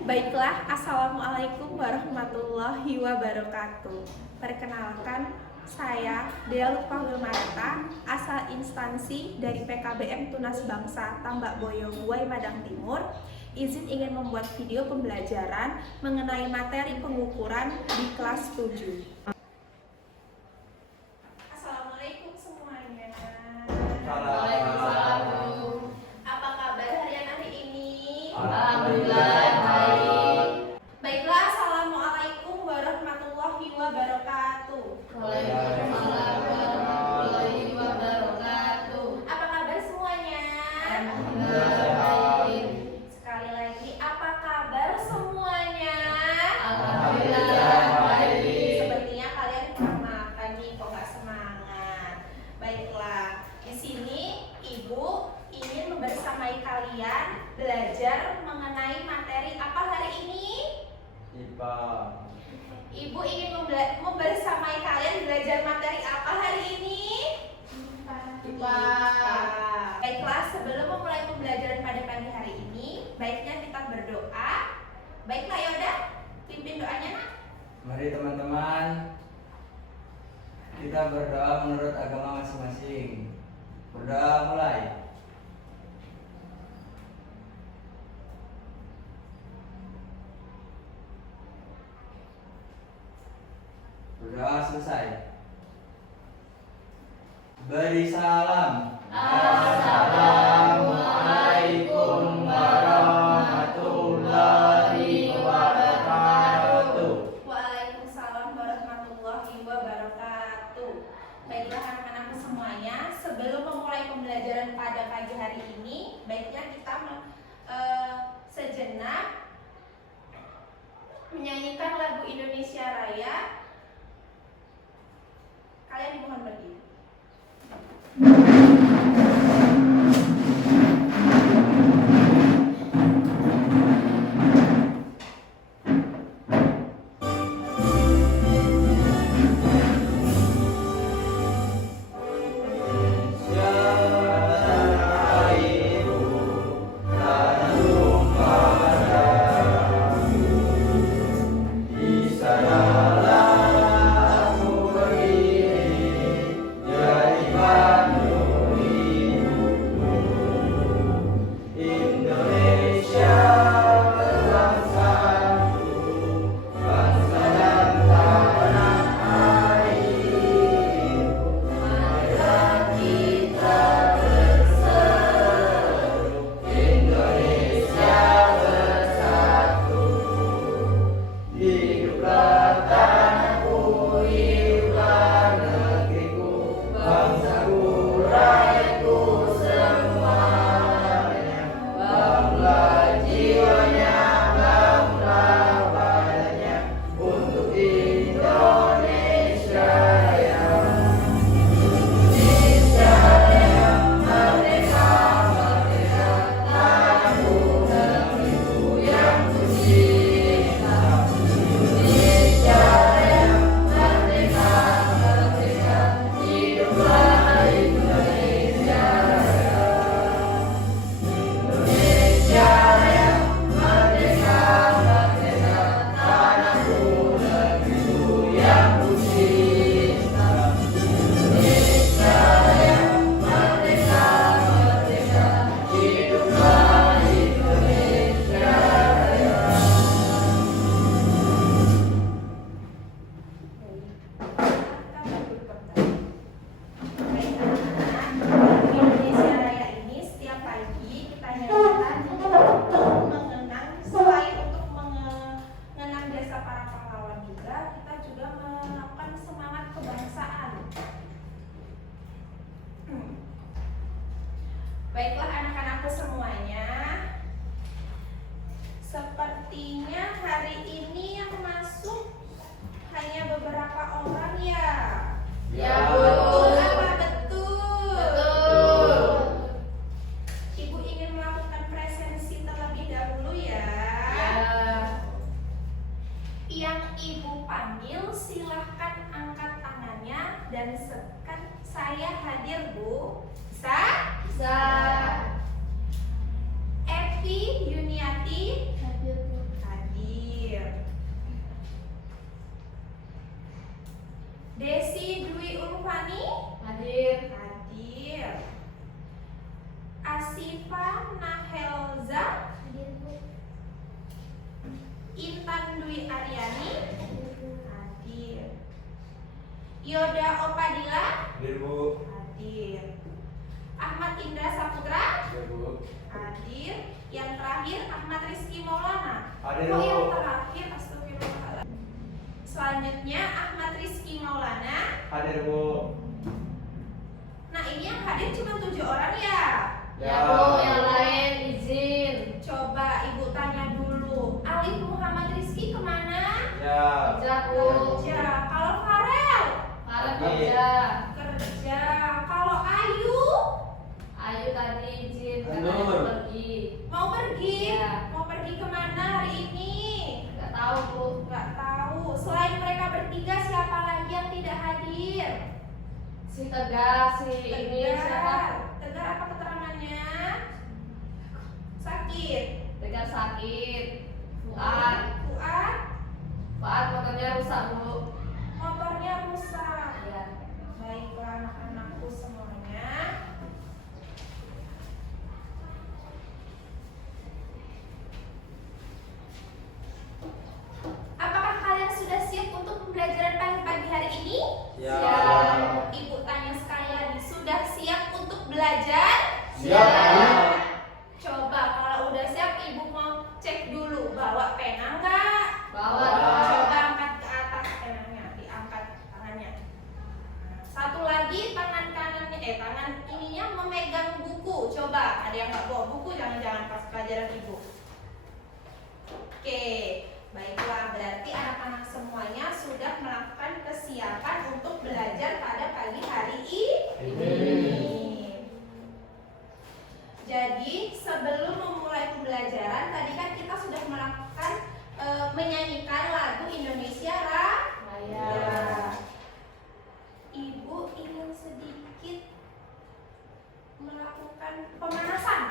Baiklah, Assalamualaikum warahmatullahi wabarakatuh. Perkenalkan, saya Dea Lutfa Wilmarta, asal instansi dari PKBM Tunas Bangsa Tambak Boyo Buai Madang Timur. Izin ingin membuat video pembelajaran mengenai materi pengukuran di kelas 7. Assalamualaikum semuanya. Waalaikumsalam. Apa kabar harian hari ini? Alhamdulillah baik. Baiklah, Assalamualaikum warahmatullahi wabarakatuh. Waalaikumsalam warahmatullahi wabarakatuh. Apa kabar semuanya? Alhamdulillah baik. Sekali lagi, apa kabar semuanya? Alhamdulillah baik. Sepertinya kalian kurang makan nih, kok nggak semangat. Baiklah, di sini Ibu ingin membersamai kalian belajar mengenai materi apa hari ini? IPA. Ibu ingin membersamai kalian belajar materi apa hari ini? IPA. Baiklah, sebelum memulai pembelajaran pada pagi hari ini, baiknya kita berdoa. Baiklah, Yoda, pimpin doanya, Nak. Mari teman-teman, kita berdoa menurut agama masing-masing. Berdoa mulai. Berdoa selesai. Beri salam. Assalamualaikum warahmatullahi wabarakatuh. Waalaikumsalam warahmatullahi wabarakatuh. Baiklah anak-anakku semuanya, sebelum memulai pembelajaran pada pagi hari ini, baiknya kita sejenak menyanyikan lagu Indonesia Raya. Kalian dimohon berdiri. Indonesia Raya ini setiap pagi kita nyanyikan untuk mengenang, selain untuk mengenang jasa para pahlawan juga, kita juga melakukan semangat kebangsaan. Baiklah anak-anakku semuanya, sepertinya hari ini yang masuk hanya beberapa orang ya. Ya, Betul apa betul? Betul. Ibu ingin melakukan presensi terlebih dahulu ya. Yang ibu panggil silahkan angkat tangannya dan sekan saya hadir, Bu. Bisa? Bisa. Evi Yuniati Hadir, Bu. Rohani? Hadir. Hadir. Asifa Nahelza? Hadir, Bu. Intan Dwi Aryani? Hadir. Yoda Opadila? Hadir, Bu. Hadir. Ahmad Indra Saputra? Hadir, Bu. Hadir. Yang terakhir Ahmad Rizky Maulana. Hadir, Oh, Bu. yang terakhir astagfirullahaladzim. Selanjutnya Ahmad Rizky Maulana. Hadir, Bu. Nah, ini yang hadir cuma 7 orang ya. Ya, Bu, yang lain izin. Coba Ibu tanya dulu. Alif Muhammad Rizky kemana? Ya. Kerja, Bu. Kerja. Kalau Farel? Farel Hadir. kerja. Kerja. Kalau Ayu? Ayu tadi izin Mundur. katanya mau pergi. Mau pergi? Iya. Mau pergi kemana hari ini? Nggak tahu, Bu. Nggak tahu. Selain mereka bertiga, siapa lagi yang tidak hadir? Si Tegar, si ini siapa? Tegar apa keterangannya? Sakit. Tegar sakit. Fuad. Fuad? Fuad motornya rusak, Bu. Motornya rusak. Iya. Baiklah anak-anakku semuanya. Apakah kalian sudah siap untuk pembelajaran pagi hari ini? Siap. Ibu tanya sekali lagi, sudah siap untuk belajar? Siap. Coba kalau udah siap, Ibu mau cek dulu bawa pena nggak? Bawa. Coba angkat ke atas penanya, diangkat tangannya. Satu lagi tangan kanannya, tangan ininya memegang buku. Coba ada yang nggak bawa buku, jangan-jangan pas pelajaran Ibu. Oke, baiklah, berarti anak-anak semuanya sudah melakukan kesiapan untuk belajar pada pagi hari ini. Jadi sebelum memulai pembelajaran, tadi kan kita sudah melakukan menyanyikan lagu Indonesia Raya. Ibu ingin sedikit melakukan pemanasan.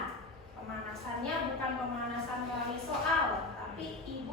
Pemanasannya bukan pemanasan melalui soal, tapi Ibu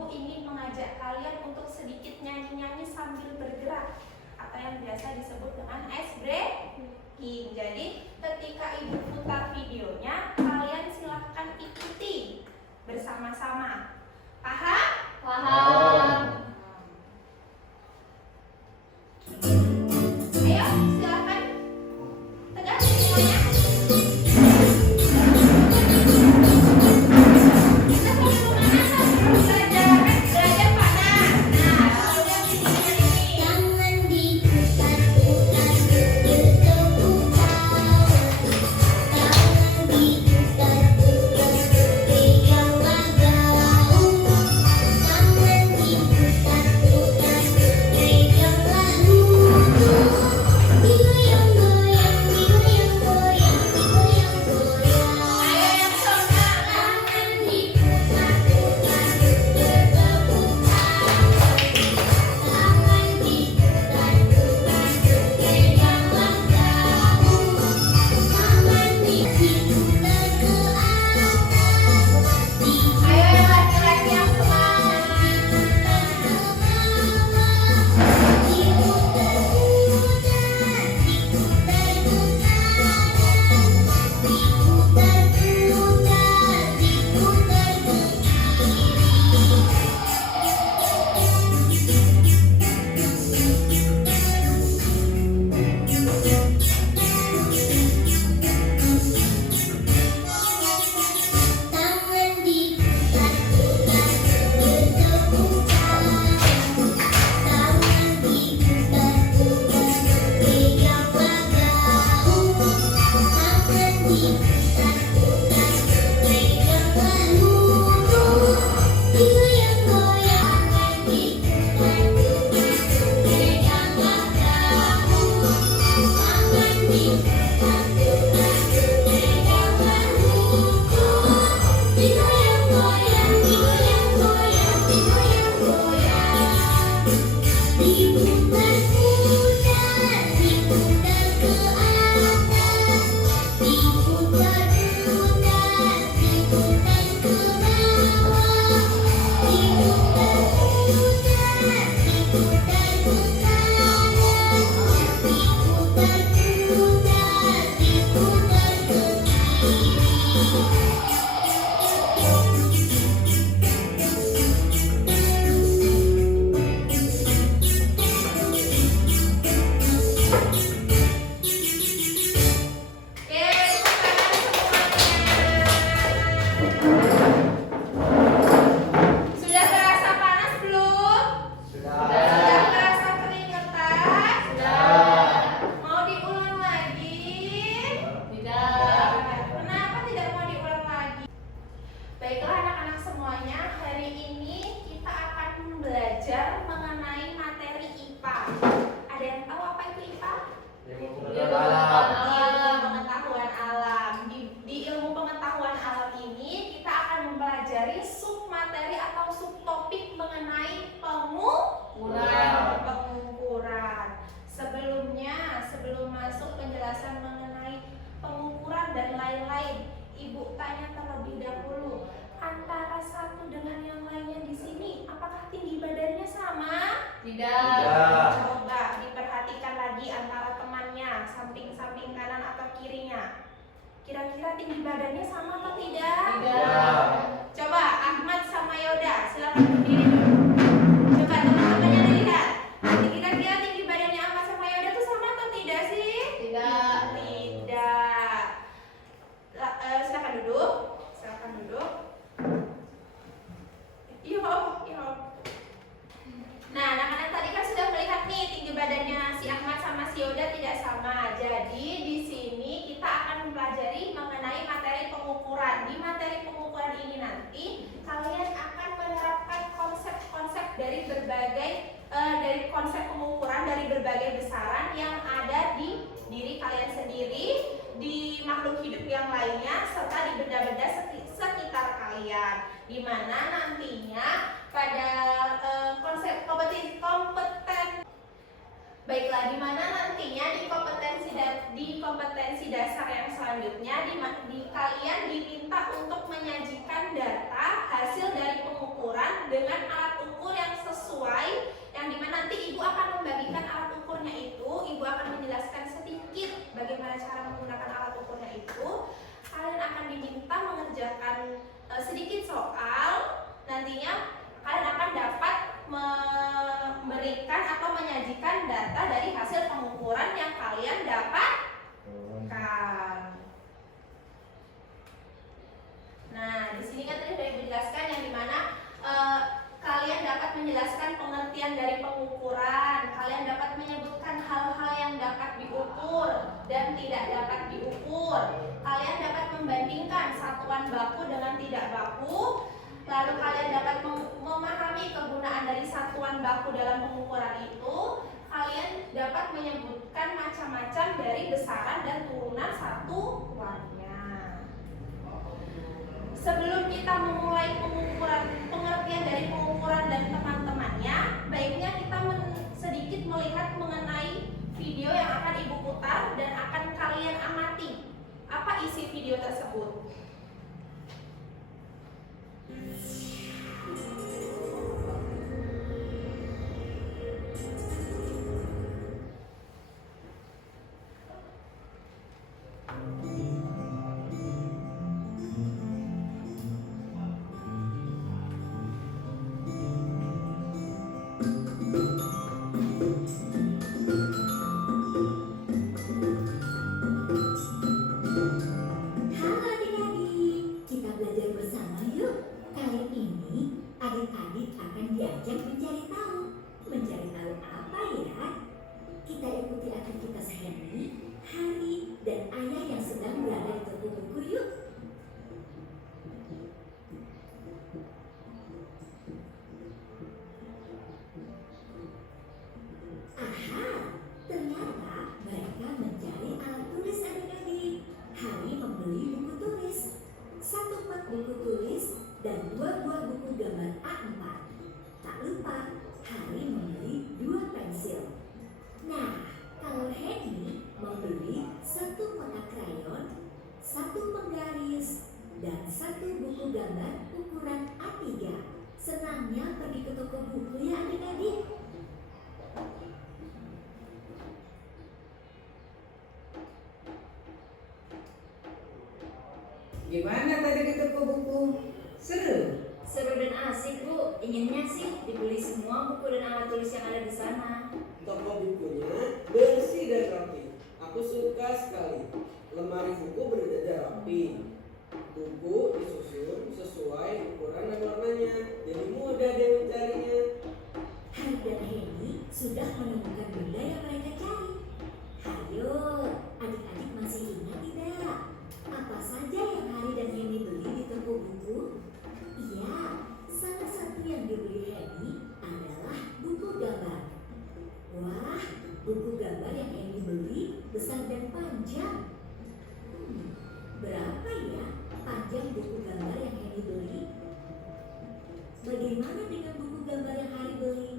belajar mengenai materi IPA. Ada yang tahu apa itu IPA? Ilmu Ilmu pengetahuan alam. alam. Ilmu pengetahuan alam. Di ilmu pengetahuan alam ini kita akan mempelajari submateri atau subtopik mengenai pengukuran. Sebelum masuk penjelasan mengenai pengukuran dan lain-lain, Ibu tanya terlebih dahulu, antara satu dengan yang lainnya di sini, apakah tinggi badannya sama? Tidak. Coba diperhatikan lagi antara temannya, samping-samping kanan atau kirinya. Kira-kira tinggi badannya sama atau tidak? Tidak. Coba Ahmad sama Yoda, silakan berdiri dulu. Coba teman-temannya dilihat. Kira-kira tinggi badannya Ahmad sama Yoda tuh sama atau tidak sih? Tidak. Tidak. Silakan duduk. Iya. Nah, anak-anak tadi kan sudah melihat nih tinggi badannya si Ahmad sama si Yoda tidak sama. Jadi di sini kita akan mempelajari mengenai materi pengukuran. Di materi pengukuran ini nanti kalian akan menerapkan konsep-konsep dari konsep pengukuran dari berbagai besaran yang ada di diri kalian sendiri, di makhluk hidup yang lainnya, serta di benda-benda sekitar kalian. Di mana nantinya pada konsep baiklah, di mana nantinya di kompetensi dasar yang selanjutnya di kalian diminta untuk menyajikan data hasil dari pengukuran dengan alat ukur yang sesuai, yang dimana nanti ibu akan membagikan alat ukurnya itu, ibu akan menjelaskan sedikit bagaimana cara menggunakan alat ukurnya itu. Kalian akan diminta mengerjakan sedikit soal, nantinya kalian akan dapat memberikan atau menyajikan data dari hasil pengukuran yang kalian dapatkan. Nah, di sini kan tadi sudah dijelaskan yang dimana kalian dapat menjelaskan pengertian dari pengukuran, kalian dapat menyebutkan hal-hal yang dapat diukur dan tidak dapat diukur, kalian dapat membandingkan satuan baku dengan tidak baku. Lalu kalian dapat memahami kegunaan dari satuan baku dalam pengukuran itu. Kalian dapat menyebutkan macam-macam dari besaran dan turunan satuannya. Sebelum kita memulai pengertian dari pengukuran dan teman-temannya, baiknya kita sedikit melihat mengenai video yang akan ibu putar dan akan kalian amati. Apa isi video tersebut? Gimana tadi di toko buku? Seru? Seru dan asik, Bu. Inginnya sih dibeli semua buku dan alat tulis yang ada di sana. Toko bukunya bersih dan rapi. Aku suka sekali. Lemari buku berjajar rapi. Buku disusun sesuai ukuran dan warnanya. Jadi mudah deh mencarinya. Hari dan Henny sudah menemukan benda yang mereka cari. Hayo, adik-adik masih ingat tidak? Apa saja yang Hari dan Henny beli di toko buku? Iya, salah satu yang dibeli Henny adalah dan panjang. Berapa ya panjang buku gambar yang Henny beli? Bagaimana dengan buku gambar yang Hari beli?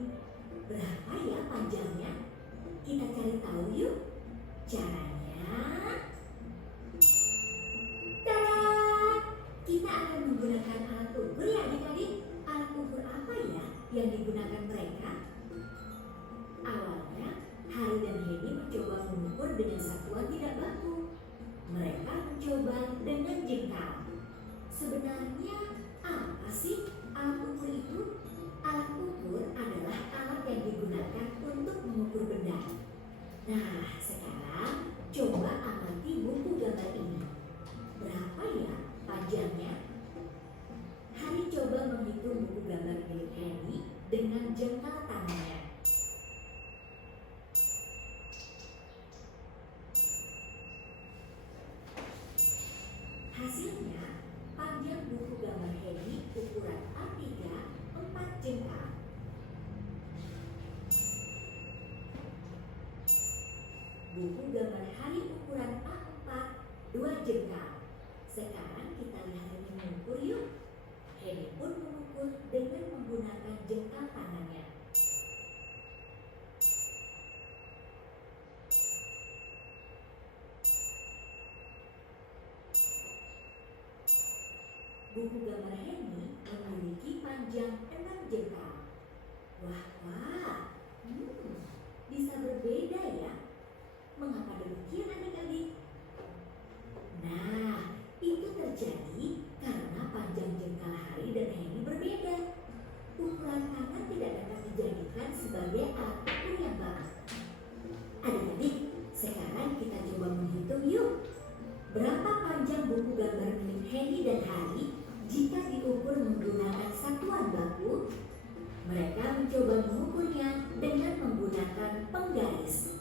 Berapa ya panjangnya? Kita cari tahu yuk. Caranya, tada! Kita akan menggunakan alat ukur ya adik-adik. Alat ukur apa ya yang digunakan mereka? Awalnya, Hari dan Henny mencoba mengukur dengan satuan tidak baku. Mereka mencoba dengan jengkal. Sebenarnya apa sih alat ukur itu? Alat ukur adalah alat yang digunakan untuk mengukur benda. Nah, sekarang coba amati buku gambar ini. Berapa ya panjangnya? Hari coba menghitung buku gambar milik Henny dengan jengkal tangannya. Hasilnya, panjang buku gambar Henny ukuran A3 4 jengkal. Buku gambar Hari ukuran A4 2 jengkal. Sekarang kita lihat Henny mengukur yuk. Henny pun mengukur dengan menggunakan jengkal tangannya. Buku gambar Henny memiliki panjang 6 jengkal. Wah, bisa berbeda ya. Mengapa demikian adik-adik? Nah, itu terjadi karena panjang jengkal Hari dan Henny berbeda. Ukuran tangan tidak dapat dijadikan sebagai alat ukur yang baik. Adik-adik, sekarang kita coba menghitung yuk. Berapa panjang buku gambar milik Henny dan Hari jika diukur menggunakan satuan baku? Mereka mencoba mengukurnya dengan menggunakan penggaris.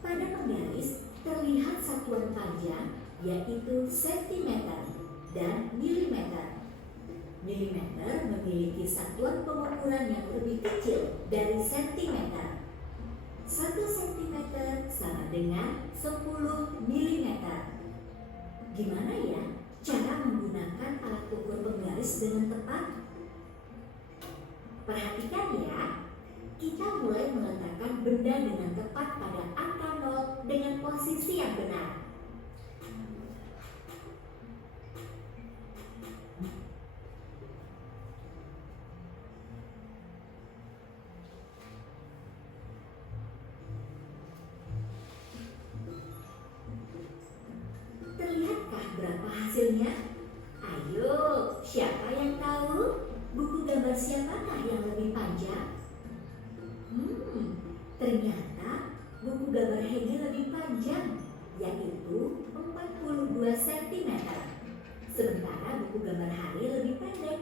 Pada penggaris terlihat satuan panjang yaitu sentimeter dan milimeter. Milimeter memiliki satuan pengukuran yang lebih kecil dari sentimeter. 1 sentimeter sama dengan 10 milimeter. Gimana ya cara menggunakan alat ukur penggaris dengan tepat? Perhatikan ya, kita mulai meletakkan benda dengan tepat pada angka 0 dengan posisi yang benar. Terlihatkah berapa hasilnya? Ayo, siapa yang tahu? Buku gambar siapakah yang lebih panjang? Ternyata buku gambar Henny lebih panjang, yaitu 42 cm. Sementara buku gambar Hari lebih pendek,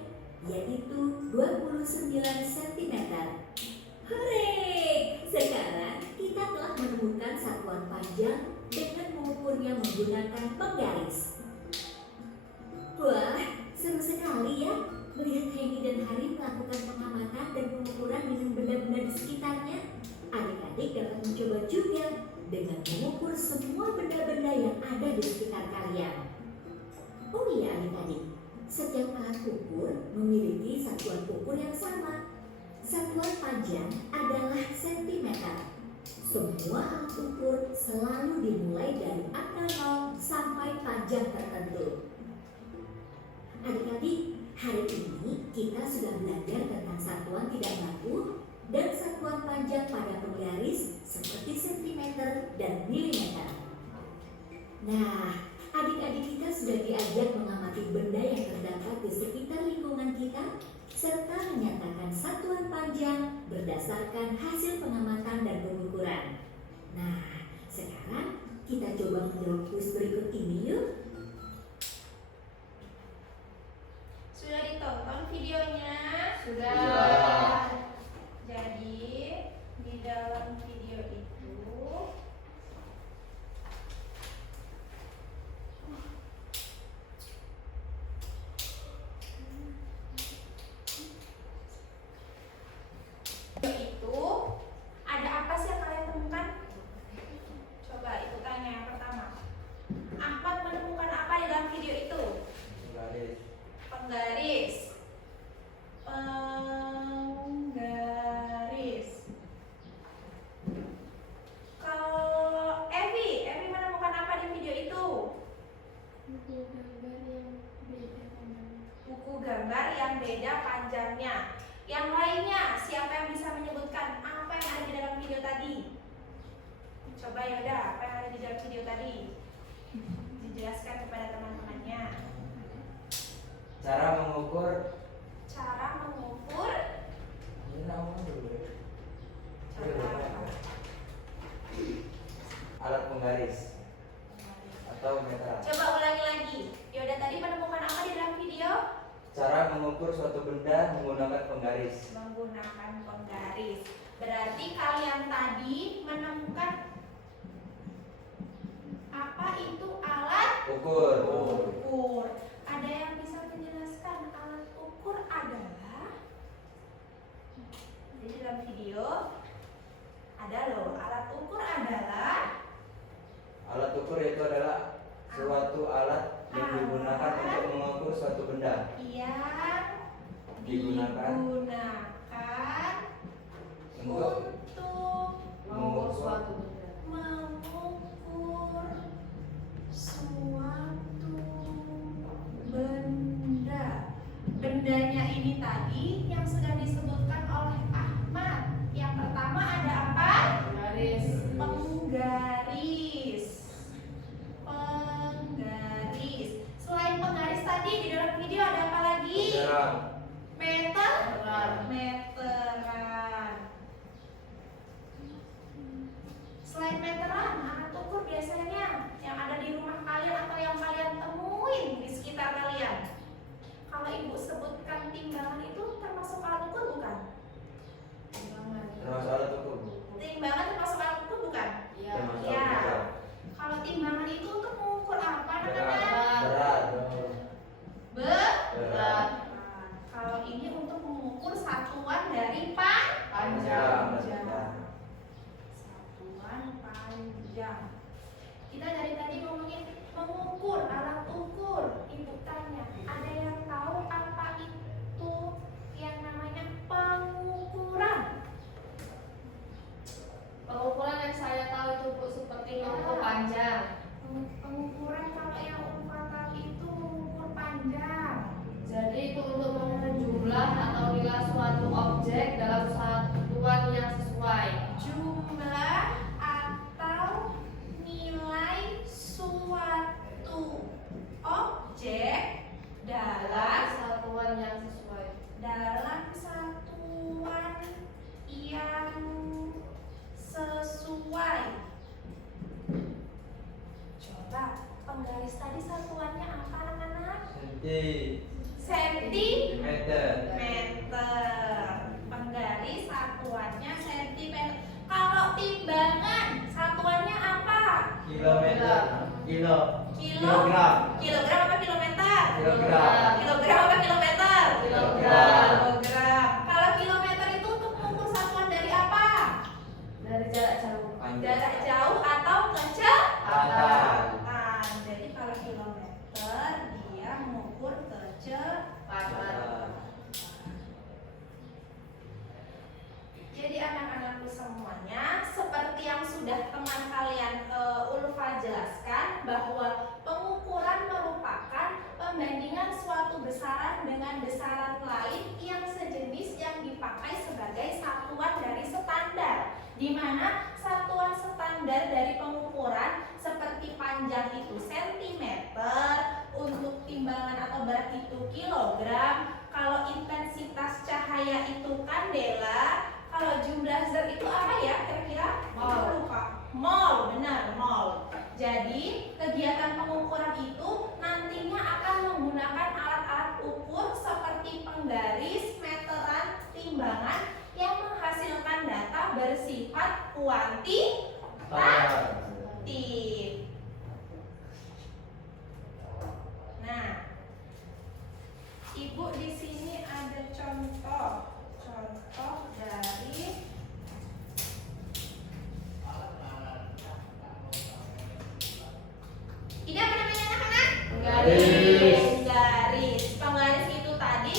yaitu 29 cm. Hore! Sekarang kita telah menemukan satuan panjang dengan mengukurnya menggunakan penggaris. Wah, seru sekali ya melihat Henny dan Hari melakukan pengamatan dan pengukuran dengan benda-benda di sekitarnya. Adik-adik dapat mencoba juga dengan mengukur semua benda-benda yang ada di sekitar kalian. Oh iya adik-adik, setiap alat ukur memiliki satuan ukur yang sama. Satuan panjang adalah sentimeter. Semua alat ukur selalu dimulai dari angka 0 sampai panjang tertentu. Adik-adik, hari ini kita sudah belajar tentang satuan tidak baku dan satuan panjang pada penggaris seperti sentimeter dan milimeter. Nah, adik-adik kita sudah diajak mengamati benda yang terdapat di sekitar lingkungan kita serta menyatakan satuan panjang berdasarkan hasil pengamatan dan pengukuran. Nah, sekarang kita coba menjawab kuis berikut ini yuk. Sudah ditonton videonya? Sudah. Jadi di dalam video itu ada apa sih yang kalian temukan? Coba Yang lainnya, siapa yang bisa menyebutkan apa yang ada di dalam video tadi? Coba ya udah, apa yang ada di dalam video tadi? Dijelaskan kepada teman-temannya. Cara mengukur. Ini namanya dulu ya. Alat penggaris atau meteran. Coba ulangi lagi. Yoda tadi menemukan apa di dalam video? Cara mengukur suatu benda menggunakan penggaris. Menggunakan penggaris. Berarti kalian tadi menemukan apa itu alat Ukur. ukur. Ada yang bisa menjelaskan alat ukur adalah? Di dalam video ada loh, alat ukur adalah Alat ukur itu adalah suatu alat yang digunakan untuk mengukur suatu benda. yang Digunakan untuk Mengukur suatu benda. mengukur suatu benda. Bendanya ini tadi yang sudah disebutkan oleh Ahmad. Yang pertama ada apa? Garis. Penggaris. Penggaris. Selain penggaris tadi di dalam video ada apa lagi? Meteran. Meteran. Selain meteran, alat ukur biasanya yang ada di rumah kalian atau yang kalian temuin di sekitar kalian. Kalau ibu sebutkan timbangan itu termasuk alat ukur bukan? Termasuk alat ukur, Bu. Timbangan termasuk alat ukur bukan? Iya. Termasuk Iya. alat ukur. Kalau timbangan itu untuk mengukur apa Berat. anak-anak? Berat. Berat. Kalau ini untuk mengukur satuan dari Panjang. satuan panjang. Kita dari tadi ngomongin mengukur, alat ukur. Ibu tanya, ada yang tahu apa itu yang namanya pengukuran? Pengukuran yang saya tahu itu Bu seperti mengukur panjang. Pengukuran kalau yang Ulfa tahu itu mengukur panjang. Jadi itu untuk mengukur jumlah atau nilai suatu objek dalam satuan yang sesuai. Jumlah atau nilai suatu objek dalam Satuan yang sesuai. satuan yang sesuai. Coba penggaris tadi satuannya apa anak-anak? Sentimeter. Penggaris satuannya sentimeter. Kalau timbangan satuannya apa? Kilometer. Kilogram apa kilometer? Kilogram. Kilogram apa kilometer? Kilogram. Kilogram. Kalau kilometer itu untuk mengukur satuan dari apa? Dari jarak jauh. Jarak jauh atau kecepatan. Kecepatan. Jadi kalau kilometer dia mengukur kecepatan. Jadi anak-anakku semuanya, seperti yang sudah teman kalian Ulfa jelaskan, bahwa pengukuran merupakan pembandingan suatu besaran dengan besaran lain yang sejenis yang dipakai sebagai satuan dari standar, di mana satuan standar dari pengukuran seperti panjang itu sentimeter, untuk timbangan atau berat itu kilogram, kalau intensitas cahaya itu kandela, kalau jumlah zat itu apa ya kira-kira? Mol. Lupa. Mol, benar, mol. Jadi kegiatan pengukuran itu nantinya akan menggunakan alat-alat ukur seperti penggaris, meteran, timbangan yang menghasilkan data bersifat kuantitatif. Nah, Ibu di sini ada contoh dari ini apa namanya anak-anak? Penggaris. Penggaris itu tadi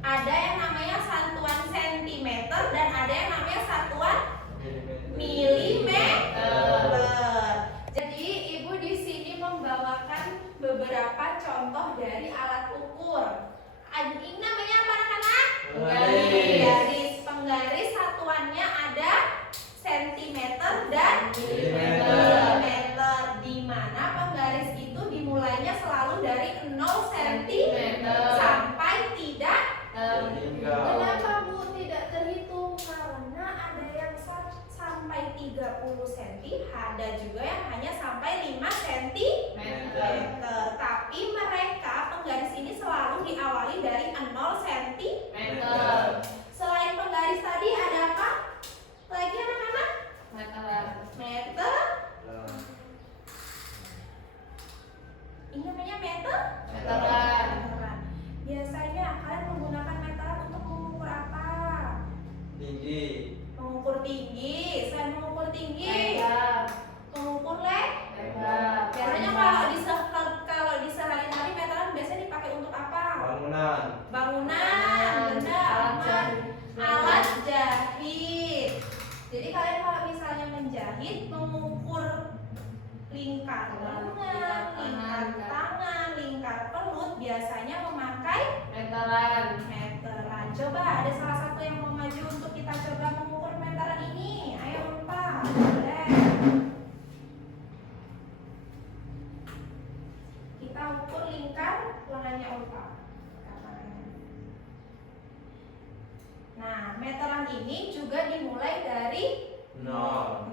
ada yang namanya satuan sentimeter dan ada yang namanya satuan milimeter. Jadi Ibu di sini membawakan beberapa contoh dari alat ukur. Ini namanya apa anak-anak? Penggaris. Ya, cm, ada juga yang hanya sampai 5 cm. Tapi mereka penggaris ini selalu diawali dari 0 cm. Selain penggaris tadi ada apa lagi anak-anak? Meter. Ini namanya meter. Meteran. Biasanya kalian menggunakan meteran untuk mengukur apa? Tinggi. Mengukur tinggi. Selain mengukur tinggi, mengukur lebar. Biasanya kalau di sehari-hari meteran biasanya dipakai untuk apa? Bangunan. Benar. Alat jahit. Jadi kalian kalau misalnya menjahit, mengukur lingkar lengan, lingkar tangan, lingkar perut, biasanya memakai meteran. Coba ada salah satu yang mau maju untuk kita coba mengukur meteran ini. Ayo Ulfa, boleh. Kita ukur lingkar lengannya Ulfa. Nah, meteran ini juga dimulai dari 0.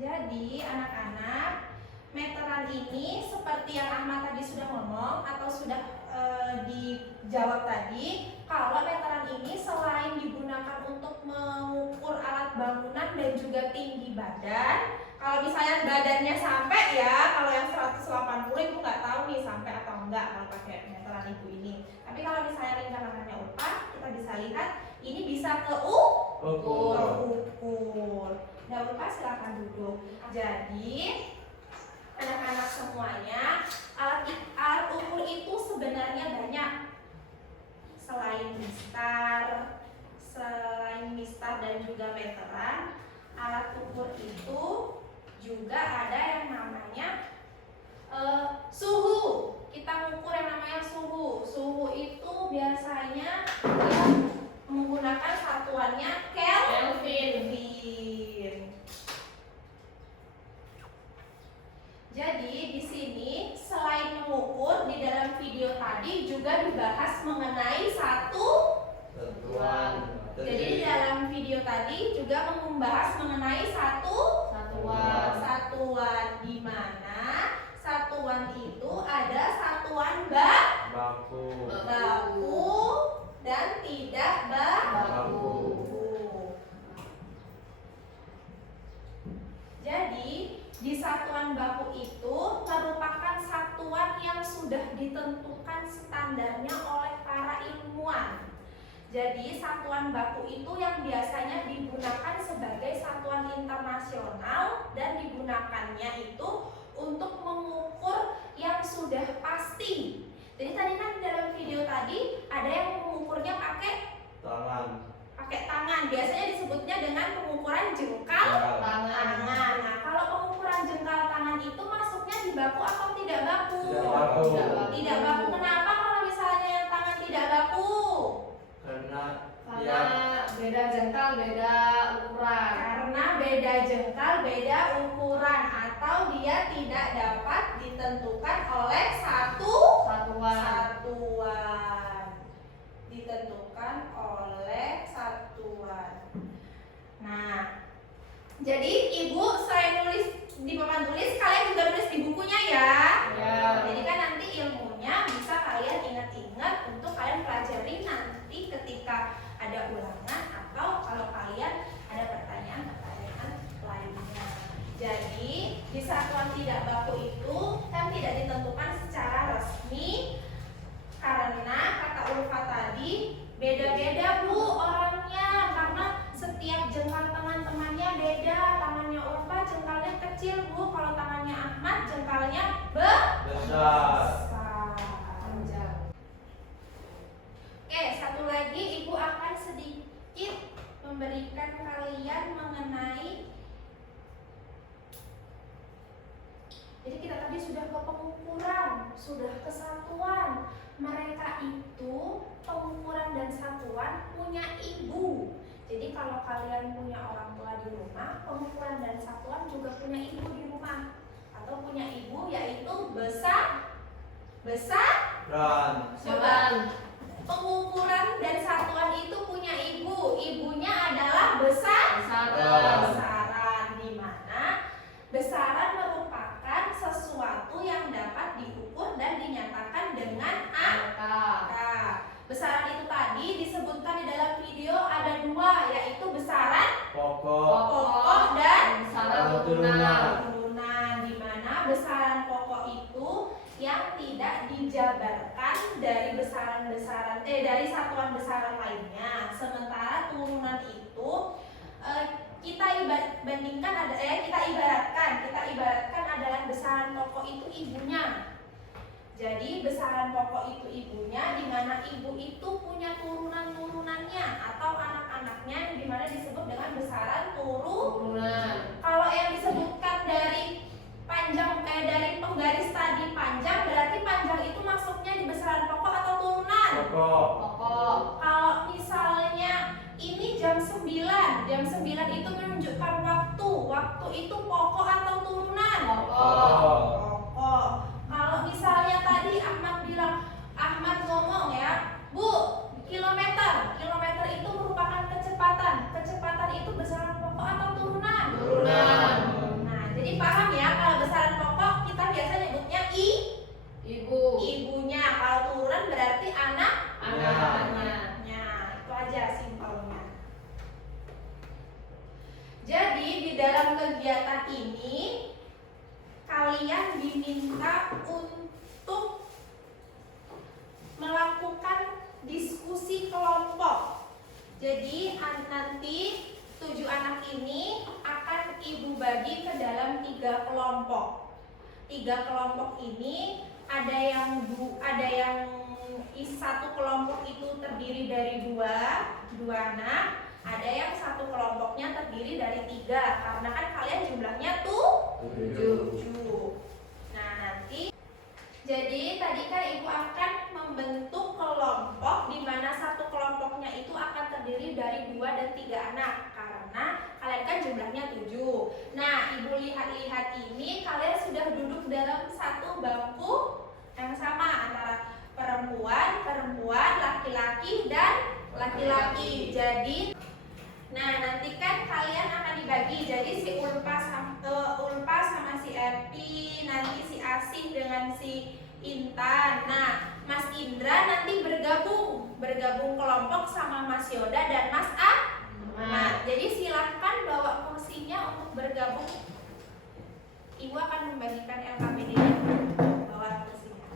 Jadi anak-anak, meteran ini seperti yang Ahmad tadi sudah ngomong atau sudah dijawab tadi, kalau meteran ini selain digunakan untuk mengukur alat bangunan dan juga tinggi badan, kalau misalnya badannya sampai ya, kalau yang 180 ibu nggak tahu nih sampai atau enggak kalau pakai meteran ibu ini. Tapi kalau misalnya lingkar lengannya Ulfa, kita bisa lihat ini bisa ukur. Nah, Ulfa silakan duduk. Jadi anak-anak semuanya, alat ukur itu sebenarnya banyak. Selain mistar dan juga meteran, alat ukur itu juga ada yang namanya suhu. Kita mengukur yang namanya suhu. Suhu itu biasanya menggunakan satuannya Kelvin. Jadi di sini selain mengukur, di dalam video tadi juga dibahas mengenai satuan. Jadi di dalam video tadi juga membahas mengenai satuan, di mana satuan itu ada satuan baku dan tidak baku. Jadi di satuan baku itu merupakan satuan yang sudah ditentukan standarnya oleh para ilmuwan. Jadi satuan baku itu yang biasanya digunakan sebagai satuan internasional dan digunakannya itu untuk mengukur yang sudah pasti. Jadi tadi kan dalam video tadi ada yang mengukurnya pakai tangan. Biasanya disebutnya dengan pengukuran jengkal tangan. Nah, kalau pengukuran jengkal tangan itu masuknya di baku atau tidak baku? Tidak baku. Kenapa kalau misalnya yang tangan tidak baku? Karena beda jengkal, beda ukuran. Karena beda jengkal, beda ukuran, atau dia tidak dapat ditentukan oleh satuan. Ditentukan oleh satuan. Nah, jadi ibu selain nulis di papan tulis, kalian juga nulis di bukunya ya. Jadi kan nanti ilmunya bisa kalian ingat-ingat untuk kalian pelajari nanti ketika ada ulangan atau kalau kalian ada pertanyaan lainnya. Jadi di satuan tidak baku itu kan tidak ditentukan secara resmi karena kata Ulfa tadi beda-beda Bu orangnya, karena setiap jengkal teman-temannya beda. Tangannya Ulfa jengkalnya kecil Bu, kalau tangannya Ahmad jengkalnya besar. Oke, satu lagi ibu akan sedikit memberikan kalian mengenai. Jadi kita tadi sudah ke pengukuran, sudah ke satuan. Mereka itu pengukuran dan satuan punya ibu. Jadi kalau kalian punya orang tua di rumah, pengukuran dan satuan juga punya ibu di rumah atau punya ibu, yaitu besaran. Coba pengukuran dan satuan itu punya ibu. Ibunya adalah besaran, di mana besaran merupakan sesuatu yang dapat diukur dan dinyatakan dengan angka. Besaran itu tadi disebutkan di dalam video ada dua, yaitu besaran pokok dan besaran turunan, di mana besaran pokok itu yang tidak dijabarkan dari dari satuan besaran lainnya. Sementara turunan itu kita ibaratkan adalah besaran pokok itu ibunya. Jadi besaran pokok itu ibunya, di mana ibu itu punya turunan-turunannya atau anak-anaknya, yang dimana disebut dengan besaran turunan. Kalau yang disebutkan dari dari penggaris tadi panjang, berarti panjang itu masuknya di besaran pokok atau turunan? pokok. Kalau misalnya ini jam 9 itu menunjukkan waktu itu pokok atau turunan? Pokok. Kalau misalnya tadi Ahmad ngomong ya, Bu, kilometer itu merupakan kecepatan itu besaran pokok atau turunan? Turunan. Nah, jadi paham ya, kalau besaran pokok kita biasa nyebutnya ibunya, kalau turunan berarti anaknya. Itu aja simpelnya. Jadi di dalam kegiatan ini kalian diminta untuk melakukan diskusi kelompok. Jadi nanti 7 anak ini akan ibu bagi ke dalam 3 kelompok. 3 kelompok ini ada yang satu kelompok itu terdiri dari dua anak, ada yang satu kelompoknya terdiri dari 3, karena kan kalian jumlahnya 7. Nah, nanti jadi tadi kan ibu akan membentuk kelompok di mana satu kelompoknya itu akan terdiri dari 2 dan 3 anak, karena kalian kan jumlahnya 7. Nah, ibu lihat ini kalian sudah duduk dalam satu bangku yang sama antara perempuan, laki-laki dan laki-laki. Jadi nanti kan kalian akan dibagi. Jadi si Ulpa sama si Epi, nanti si Asih dengan si Intan. Nah, Mas Indra nanti bergabung kelompok sama Mas Yoda dan Mas Ahmad. Jadi silakan bawa kursinya untuk bergabung. Ibu akan membagikan LKPD-nya. Bawa kursinya.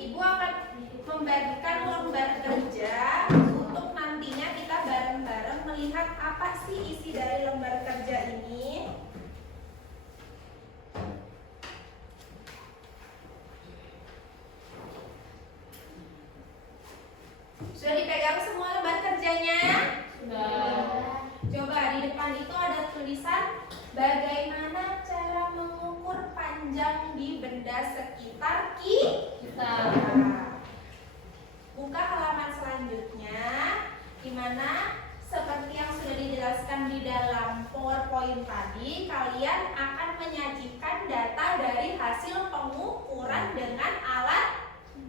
Ibu akan membagikan lembar kerja untuk nantinya kita bareng-bareng melihat apa sih isi dari lembar kerja ini. Sudah dipegang semua lembar kerjanya? Sudah. Coba di depan itu ada tulisan bagaimana cara mengukur panjang di benda sekitar kita. Buka halaman selanjutnya, di mana seperti yang sudah dijelaskan di dalam PowerPoint tadi, kalian akan menyajikan data dari hasil pengukuran dengan alat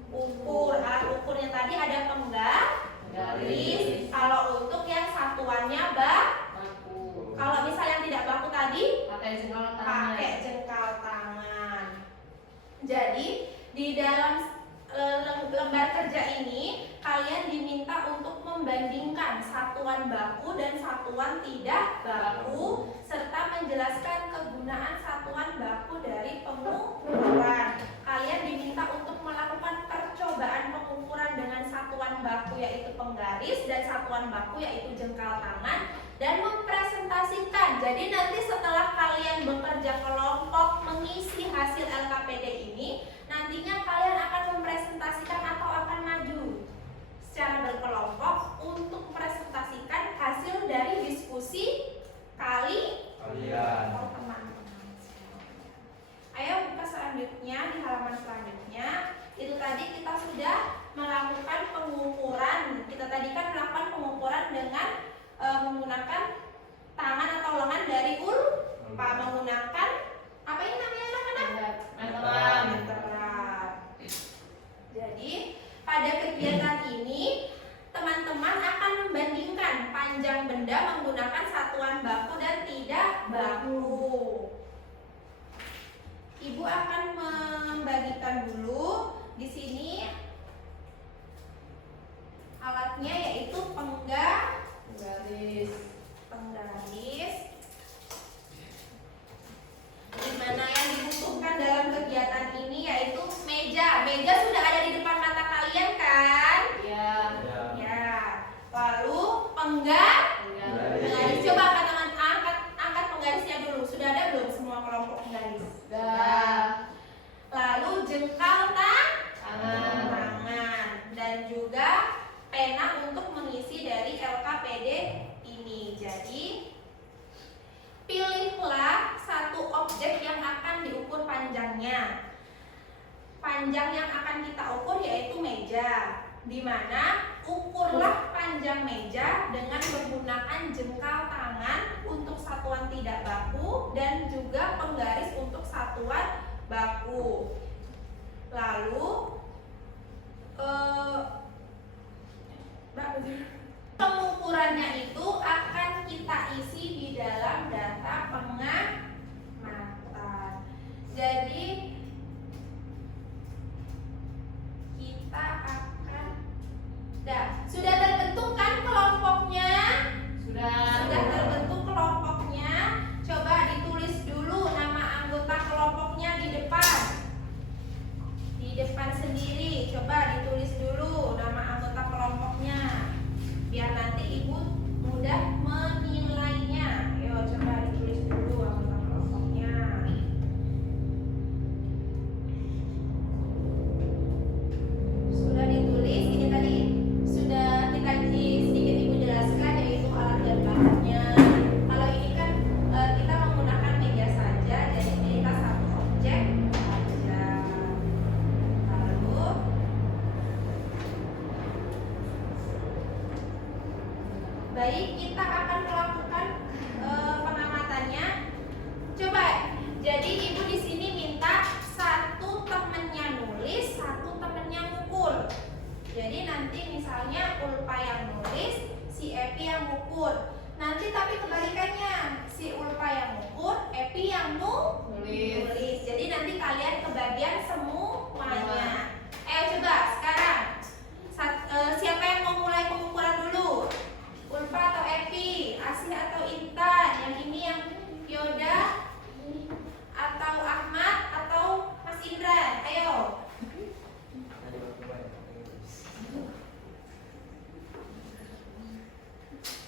ukur. Alat ukurnya tadi ada penggaris. Kalau untuk yang satuannya Baku. kalau misalnya yang tidak baku tadi Pakai jengkal tangan. Jadi di dalam lembar kerja ini kalian diminta untuk membandingkan satuan baku dan satuan tidak baku serta menjelaskan kegunaan satuan baku dari pengukuran. Kalian diminta untuk melakukan percobaan pengukuran dengan satuan baku yaitu penggaris dan satuan baku yaitu jengkal tangan dan mempresentasikan. Jadi nanti setelah kalian bekerja kelompok mengisi hasil LKPD ini, nantinya kalian akan mempresentasikan atau akan maju secara berkelompok untuk mempresentasikan hasil dari diskusi kalian. Ayo buka selanjutnya di halaman selanjutnya. Itu tadi kita sudah melakukan pengukuran. Kita tadi kan melakukan pengukuran dengan menggunakan tangan atau lengan dari Ulpa, menggunakan apa ini namanya? panjang yang akan kita ukur yaitu meja, di mana ukurlah panjang meja dengan menggunakan jengkal tangan untuk satuan tidak baku dan juga penggaris untuk satuan baku. Lalu pengukurannya itu akan kita isi di dalam data pengamatan. Jadi kita akan sudah terbentuk kan kelompoknya? Sudah terbentuk kelompoknya. Coba ditulis dulu nama anggota kelompoknya di depan. Di depan sendiri, coba ditulis dulu nama anggota kelompoknya. Biar nanti Ibu mudah menilainya. Ayo coba ditulis dulu anggota kelompoknya. Sudah ditulis, ini tadi sudah kita sedikit Ibu jelaskan yaitu alat dan bahannya. Kalau ini kan kita menggunakan meja saja, jadi kita satu objek saja. Lalu baik, kita akan melakukan pengamatannya. Coba, jadi Ibu di sini minta satu temennya nulis, satu temennya ngukur. Jadi nanti misalnya Ulfa yang nulis, si Epi yang ngukur. Nanti tapi kebalikannya, si Ulfa yang ngukur, Epi yang nulis. Jadi nanti kalian kebagian semuanya. Coba sekarang siapa yang mau mulai pengukuran dulu? Ulfa atau Epi, Asih atau Intan, yang ini yang Yoda atau Ahmad atau Mas Indra, ayo.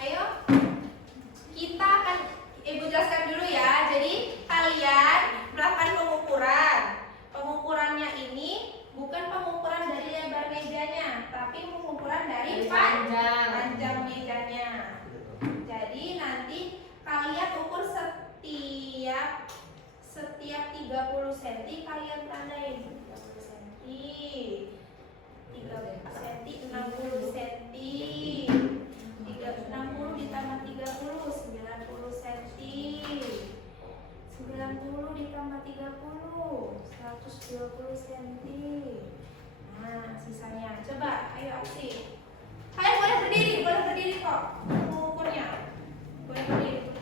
Ayo, kita akan Ibu jelaskan dulu ya. Jadi kalian melakukan pengukuran. Pengukurannya ini bukan pengukuran dari lebar mejanya, tapi pengukuran dari panjang mejanya. Jadi nanti kalian ukur setiap 30 cm kalian tandain 30 cm, 30 cm, 60 cm, 60 ditambah 30, 90 cm, 90 ditambah 30, 120 cm. Nah, sisanya coba, ayo aksi. Kalian boleh berdiri kok mengukurnya. Boleh berdiri.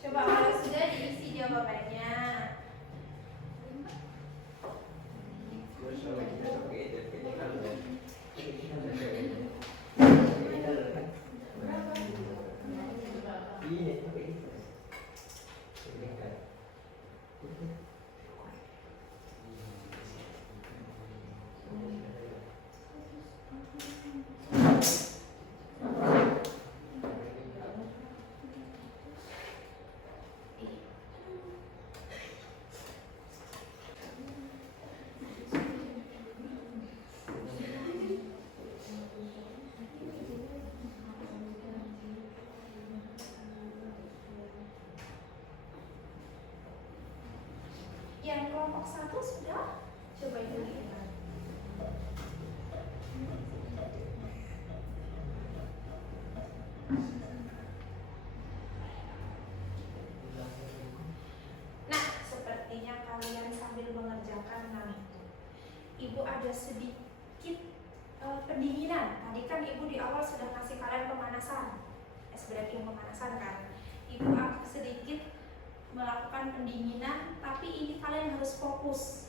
Coba kalau sudah diisi jawabannya. Yang kelompok 1 sudah? Coba Ibu lihat. Nah, sepertinya kalian sambil mengerjakan hal itu, Ibu ada sedikit pendinginan. Tadi kan Ibu di awal sudah ngasih kalian pemanasan, es breaking pemanasan kan. Ibu sedikit melakukan pendinginan, tapi ini kalian harus fokus.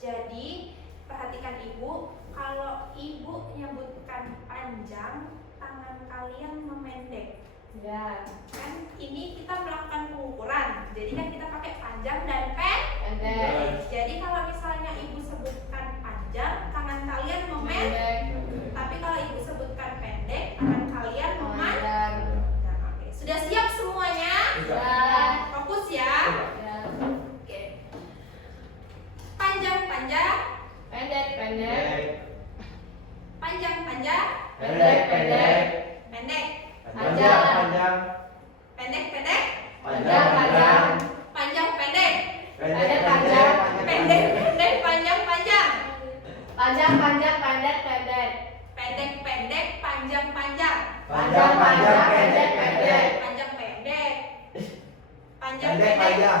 Jadi perhatikan ibu, kalau ibu nyebutkan panjang, tangan kalian memendek. Ya. Kan ini kita melakukan pengukuran, jadi kan kita pakai panjang dan pendek. Pendek. Jadi kalau misalnya ibu sebutkan panjang, tangan kalian memendek. Pendek. Tapi kalau ibu sebutkan pendek, tangan kalian memandang. Panjang. Nah, oke. Sudah siap semuanya? Ya. Fokus ya. Ya. Oke. Panjang-panjang, Pendek. panjang-panjang, Pendek. pendek, Panjang. pendek-pendek, Panjang. panjang-pendek, Pendek. pendek-pendek, panjang-panjang, Pendek. pendek-pendek, panjang-panjang, Pendek. panjang-pendek, Pendek panjang-pendek, panjang.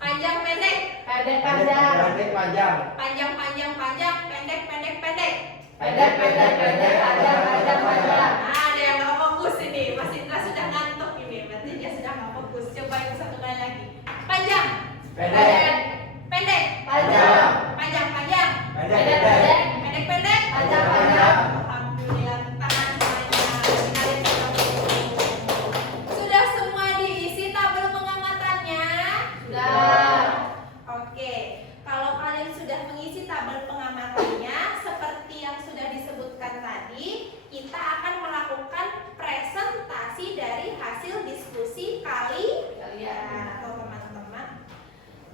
panjang-pendek, Pendek. Pendek panjang. panjang-panjang, panjang, pendek-pendek, pendek. Pendek. Panjang. Nah, ada yang nggak fokus ini. Mas Indra sudah ngantuk ini. Berarti dia sudah nggak fokus. Coba ibu satu kali lagi. Panjang, Pendek. pendek, Panjang. panjang, Pendek. pendek, pendek. Panjang. Alhamdulillah, tangan semuanya. Kalian sudah fokus. Sudah semua diisi tabel pengamatannya? Sudah. Oke, kalau kalian sudah mengisi tabel pengamatannya seperti yang sudah disebutkan tadi, kita akan melakukan presentasi dari hasil diskusi kalian atau teman-teman.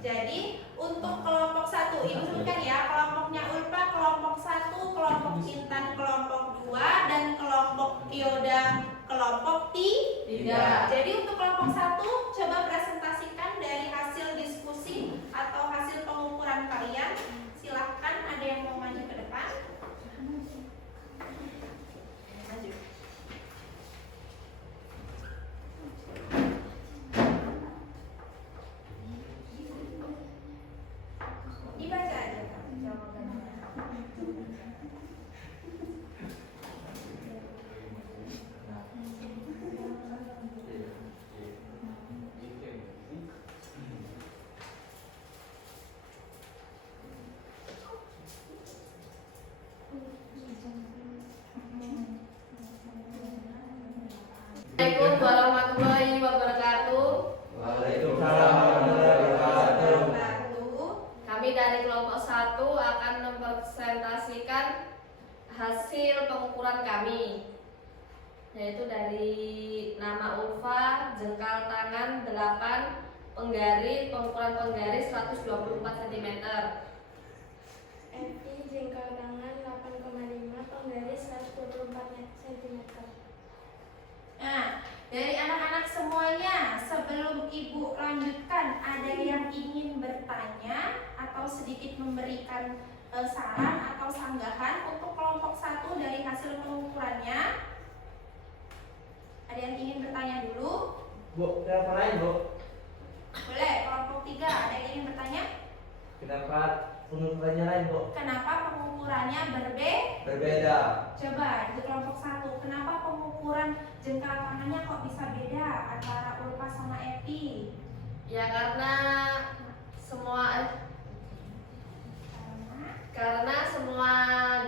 Jadi untuk kelompok 1, ibu sebutkan ya, kelompoknya Ulfa kelompok 1, kelompok Intan kelompok 2, dan kelompok Yoda kelompok 3. Jadi untuk kelompok 1 coba presentasikan dari hasil diskusi atau hasil pengukuran kalian. Silahkan, ada yang mau maju ke depan? Maju. Dibaca aja Kak, jawabannya. Assalamualaikum warahmatullahi wabarakatuh. Waalaikumsalam warahmatullahi wabarakatuh. Kami dari kelompok 1 akan mempresentasikan hasil pengukuran kami, yaitu dari nama Ulfa, jengkal tangan 8, pengukuran penggaris 124 cm. Evi jengkal tangan 8,5, penggaris 124 cm. Nah, dari anak-anak semuanya, sebelum ibu lanjutkan, ada yang ingin bertanya atau sedikit memberikan saran atau sanggahan untuk kelompok 1 dari hasil pengukurannya? Ada yang ingin bertanya dulu? Bu, kenapa lain, Bu? Boleh, kelompok 3 ada yang ingin bertanya? Kenapa pengukurannya lain, Bu? Kenapa pengukurannya Berbeda. Coba di kelompok 1, kenapa pengukuran jengkal tangannya kok bisa beda antara Ulfa sama Evi? Ya karena semua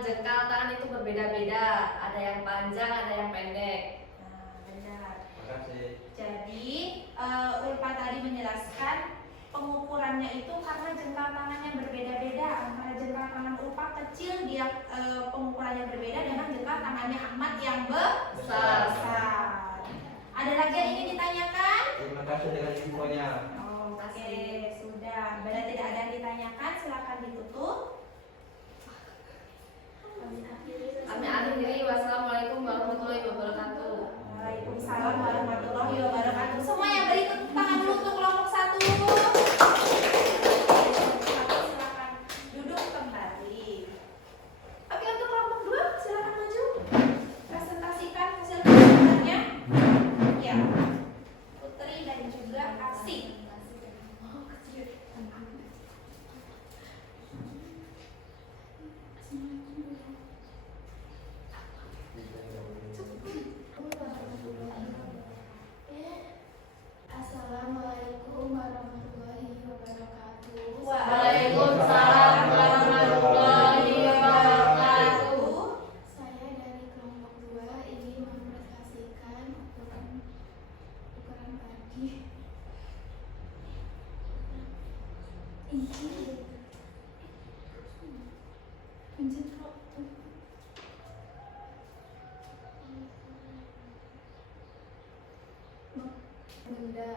jengkal tangan itu berbeda-beda, ada yang panjang, ada yang pendek. Nah, benar. Makasih. Jadi Ulfa tadi menjelaskan pengukurannya itu karena jengkal tangannya berbeda-beda. Antara jengkal tangan Ulfa kecil dia pengukurannya berbeda dengan jengkal tangannya Ahmad yang besar. Ada lagi yang ingin ditanyakan? Terima kasih dengan infonya. Oke, sudah. Bila tidak ada yang ditanyakan, silakan ditutup. Kami akhiri. Wassalamualaikum warahmatullahi wabarakatuh. Waalaikumsalam warahmatullahi wabarakatuh. Semua yang beri tepuk tangan dulu untuk kelompok 1. Silakan duduk kembali. Oke, untuk kelompok 2 silakan maju. Presentasikan hasil pengukurannya. Ya, Putri dan juga Asih. Benda.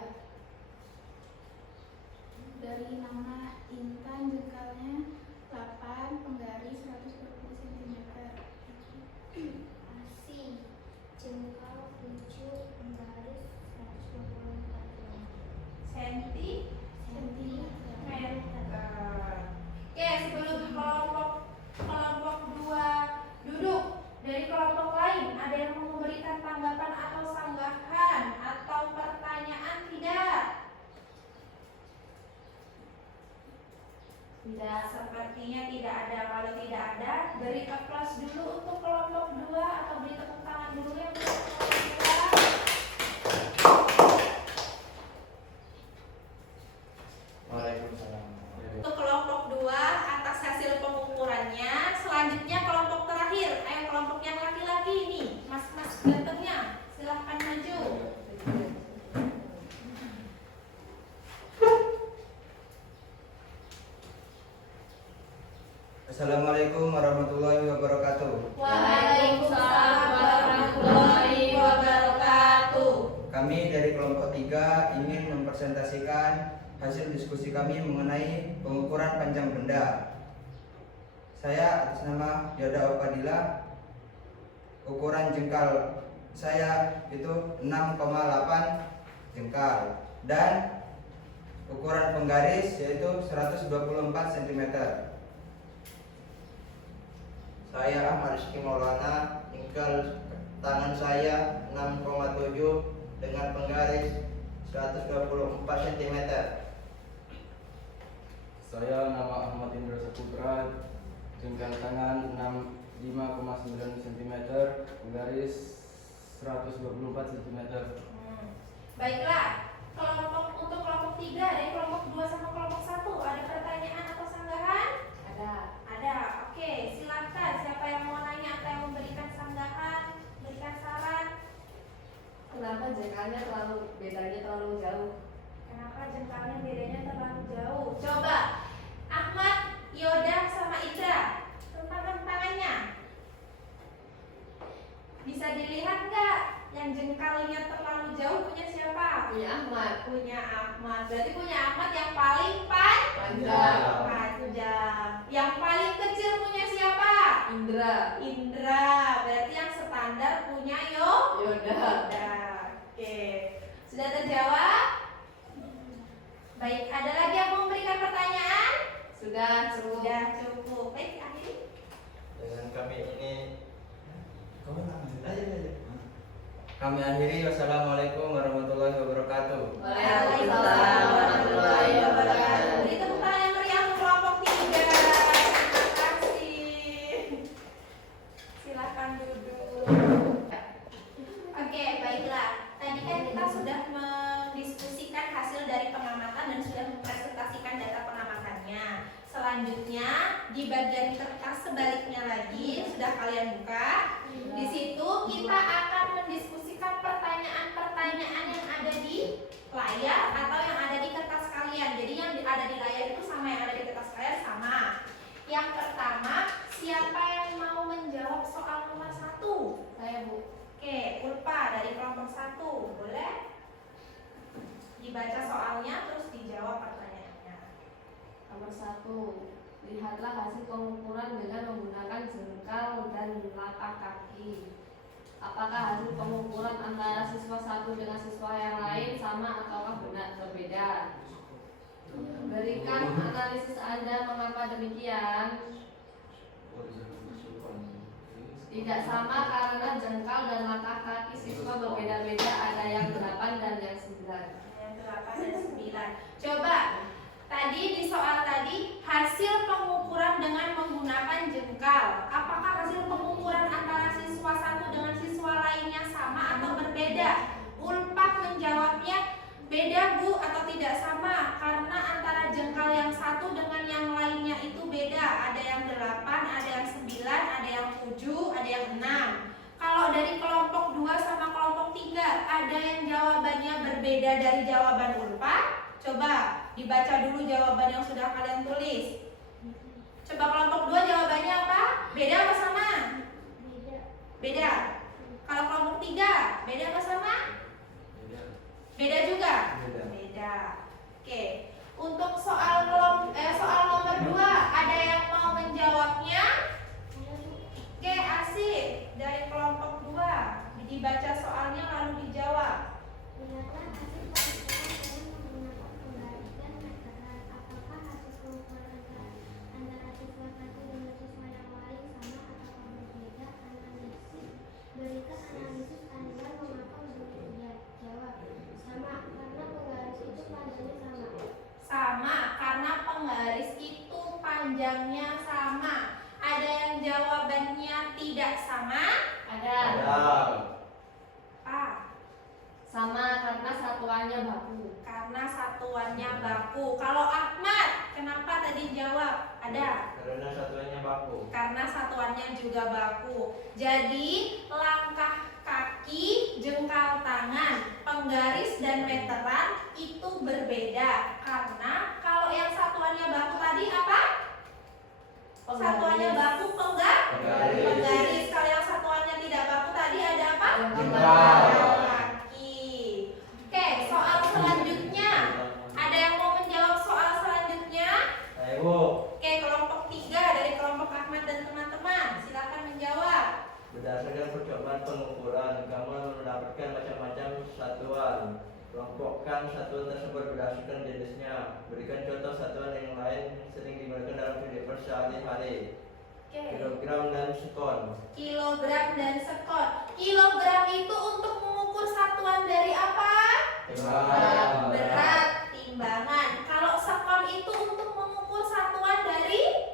Dari nama Intan, jengkalnya 8, penggaris 120 cm. Asi, jengkal 7, penggaris 124 sentimeter. Oke, sebelum kelompok 2 duduk, dari kelompok lain ada yang mau memberikan tanggapan atau sanggahan atau pertanyaan tidak? Tidak. Sepertinya tidak ada. Kalau tidak ada, beri aplaus dulu untuk kelompok 2 atau beri tepuk tangan dulu yang untuk kelompok 2. Waalaikumsalam. Untuk kelompok 2 atas hasil pengukurannya. Selanjutnya kelompok terakhir. Ayo kelompok yang laki-laki ini, mas-mas gantengnya, silahkan maju. Assalamualaikum warahmatullahi wabarakatuh. Waalaikumsalam warahmatullahi wabarakatuh. Kami dari kelompok 3 ingin mempresentasikan hasil diskusi kami mengenai pengukuran panjang benda. Saya atas nama Yoda Opadila, ukuran jengkal saya itu 6,8 jengkal dan ukuran penggaris yaitu 124 cm. Saya Ahmad Rizky Maulana, jengkal tangan saya 6,7 dengan penggaris 124 cm. Saya nama Ahmad Indra Saputra, jengkal tangan 5,9 cm, penggaris 124 cm. Baiklah, untuk kelompok 3 dari kelompok 2 sama kelompok 1 ada pertanyaan atau sanggahan? Ada. Oke, silakan. Siapa yang mau nanya atau yang memberikan sanggahan, berikan saran? Kenapa jengkalnya bedanya terlalu jauh? Kenapa jengkalnya bedanya terlalu jauh? Coba Ahmad, Yoda, sama Indra, tentangkan tangannya. Bisa dilihat nggak yang jengkalnya terlalu jauh punya siapa? Punya Ahmad. Punya Ahmad. Berarti punya Ahmad yang paling Panjang. panjang. Yang paling kecil punya siapa? Indra. Indra. Berarti yang standar punya Yoda. Oke. Sudah terjawab? Baik, ada lagi yang mau memberikan pertanyaan? Sudah cukup. Sudah cukup. Baik, akhiri. Dengan kami akhiri. Wassalamualaikum warahmatullahi wabarakatuh. Waalaikumsalam warahmatullahi wabarakatuh. Beri tepuk tangan yang meriah untuk kelompok 3. Terima kasih. Silakan duduk. Oke, baiklah. Tadi kan kita sudah mendiskusikan hasil dari pengamatan dan sudah mempresentasikan data pengamatannya. Selanjutnya di bagian kertas sebaliknya lagi sudah kalian buka. Di situ kita akan mendiskusikan pertanyaan-pertanyaan yang ada di layar atau yang ada di kertas kalian. Jadi yang ada di layar itu sama yang ada di kertas kalian sama. Yang pertama, siapa yang mau menjawab soal nomor 1? Saya, Bu. Oke, Ulfa dari kelompok 1, boleh? Dibaca soalnya terus dijawab pertanyaannya. Nomor 1. Lihatlah hasil pengukuran dengan menggunakan jengkal dan lapak kaki. Apakah hasil pengukuran antara siswa satu dengan siswa yang lain sama ataukah benar berbeda? Berikan analisis Anda mengapa demikian. Tidak sama karena jengkal dan langkah kaki siswa berbeda-beda, ada yang 8 dan yang 9. Yang 8 dan 9. Coba tadi di soal tadi hasil pengukuran dengan menggunakan jengkal. Apakah hasil pengukuran antara siswa satu dengan siswa lainnya sama atau berbeda? Ulpak menjawabnya beda, Bu, atau tidak sama karena antara jengkal yang satu dengan yang lainnya itu beda. Ada yang 8, ada yang 9, ada yang 7, ada yang 6. Kalau dari kelompok 2 sama kelompok 3 ada yang jawabannya berbeda dari jawaban Ulpak? Coba Dibaca dulu jawaban yang sudah kalian tulis. Coba kelompok 2 jawabannya apa? Beda apa sama? Beda. Kalau kelompok 3, beda apa sama? Beda juga? Beda. Oke. Untuk soal nomor 2, ada yang mau menjawabnya? Oke, asik. Dari kelompok 2, dibaca soalnya lalu dijawab. Lihatlah hasil pengukuran dengan menggunakan penggaris dan meteran. Apakah hasil pengukuran antara siswa satu dengan siswa yang lain sama atau berbeda? Analisis. Berikan analisis Anda mengapa berbeda. Jawab. Sama, karena penggaris itu panjangnya sama. Sama, karena penggaris itu panjangnya sama. Ada yang jawabannya tidak sama? Ada. A. Sama, karena satuannya baku. Karena satuannya baku. Kalau Ahmad, kenapa tadi jawab? Ada. Karena satuannya baku. Karena satuannya juga baku. Jadi langkah kaki, jengkal tangan, penggaris dan meteran itu berbeda. Karena kalau yang satuannya baku tadi apa? Satuannya baku penggaris. Kalau yang satuannya tidak baku tadi ada apa? Jengkal. Kaki. Oke, soal selanjutnya. Ada yang mau menjawab soal selanjutnya? Ayo. Oke, kelompok 3 dari kelompok Ahmad dan teman-teman, silakan menjawab. Berdasarkan percobaan pengukuran, kamu mendapatkan macam-macam satuan. Kelompokkan satuan tersebut berdasarkan jenisnya. Berikan contoh satuan yang lain sering digunakan dalam kehidupan sehari-hari. Oke. Kilogram dan sekon. Kilogram dan sekon. Kilogram itu untuk mengukur satuan dari apa? Timbangan. Berat, timbangan. Kalau sekon itu untuk mengukur satuan dari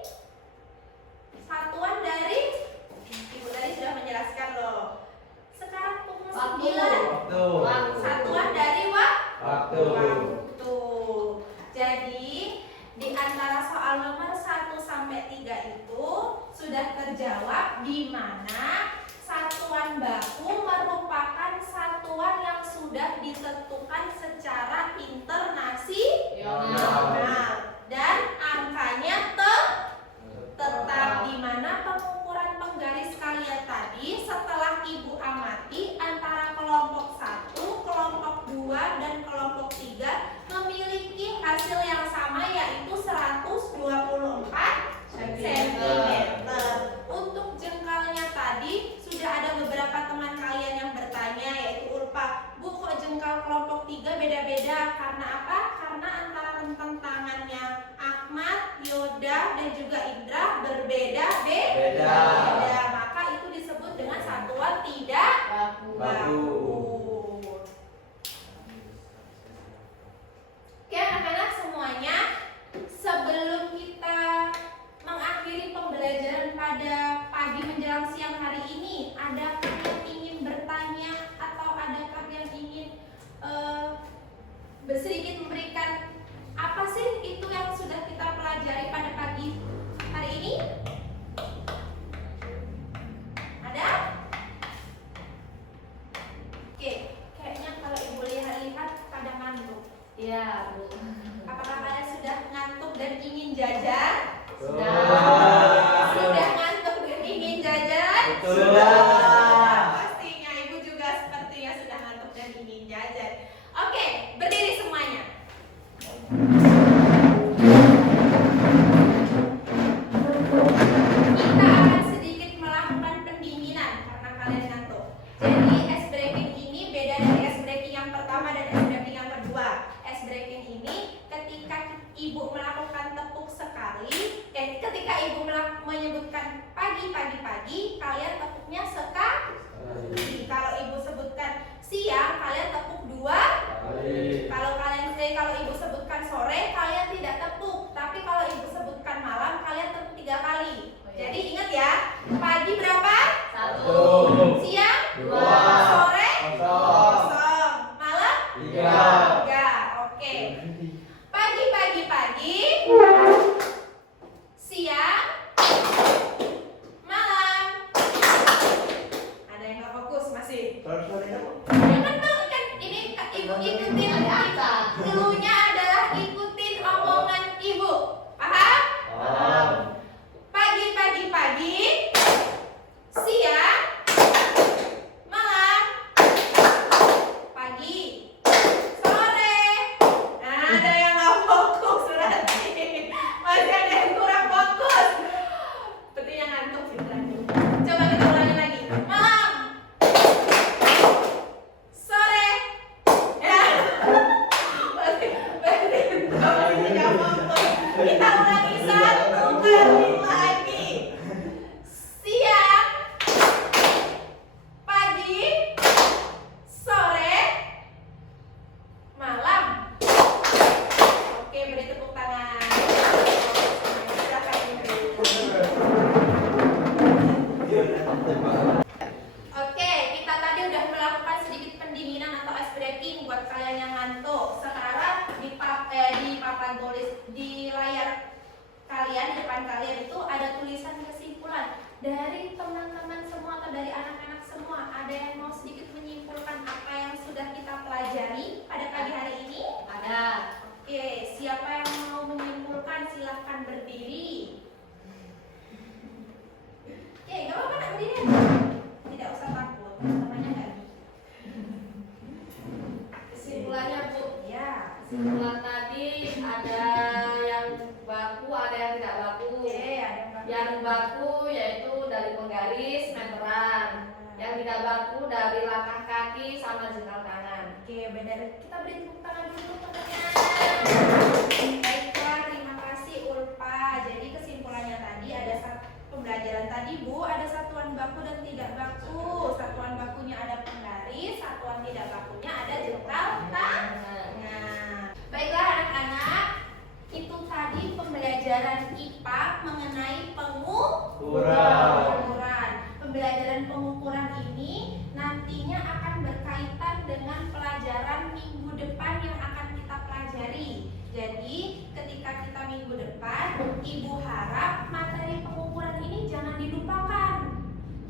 Ibu tadi sudah menjelaskan loh. Sekarang pukul 9. Waktu. Satuan dari Waktu. Jadi di antara soal nomor 1 sampai 3 itu sudah terjawab di mana satuan baku merupakan satuan yang sudah ditentukan secara internasional dan angkanya tetap, di mana pengukuran penggaris kalian tadi setelah Ibu amati antara kelompok 1, kelompok 2 dan kelompok 3 memiliki hasil yang sama, yaitu 124 cm. Untuk jengkalnya tadi sudah ada beberapa teman kalian yang bertanya, yaitu Ulfa, Bu, kok jengkal kelompok 3 beda-beda? Karena apa? Karena antara rentang tangannya Ahmad, Yoda dan juga Indra berbeda. Maka itu disebut dengan satuan tidak baku. Oke anak-anak semuanya, sebelum kita mengakhiri pembelajaran pada pagi menjelang siang hari ini, adakah yang ingin bertanya atau adakah yang ingin sedikit memberikan apa sih itu yang sudah kita pelajari pada pagi hari ini? Ada? Oke, kayaknya kalau Ibu lihat-lihat pada ngantuk. Iya, Bu. Apakah kalian sudah ngantuk dan ingin jajan? Sudah. Sudah ngantuk dan ingin jajan? Sudah. Pastinya Ibu juga sepertinya sudah ngantuk dan ingin jajan. Oke, berdiri semuanya. Kita akan sedikit melakukan pendinginan karena kalian ngantuk. Jadi ice breaking ini beda dari ice breaking yang pertama dan ice breaking yang kedua. Ice breaking ini ketika Ibu melakukan tepuk sekali, ketika Ibu menyebutkan pagi, kalian tepuknya sekali. Kalau Ibu sebutkan siang, kalian tepuk 2 kali. Kalau Ibu sebutkan sore, kalian tidak tepuk. Tapi kalau Ibu sebutkan malam, kalian tepuk 3 kali. Jadi ingat ya, pagi berapa? 1. Siang? 2. baku dari langkah kaki sama jengkal tangan. Oke, benar. Kita beri tepuk tangan dulu untuk temannya. Baiklah, terima kasih Ulfa. Jadi kesimpulannya tadi ada pembelajaran tadi Bu, ada satuan baku dan tidak baku. Satuan bakunya ada penggaris, satuan tidak bakunya ada jengkal tangan. Baiklah anak-anak, itu tadi pembelajaran IPA mengenai pengukuran. Pembelajaran pengukuran ini nantinya akan berkaitan dengan pelajaran minggu depan yang akan kita pelajari. Jadi ketika kita minggu depan, Ibu harap materi pengukuran ini jangan dilupakan.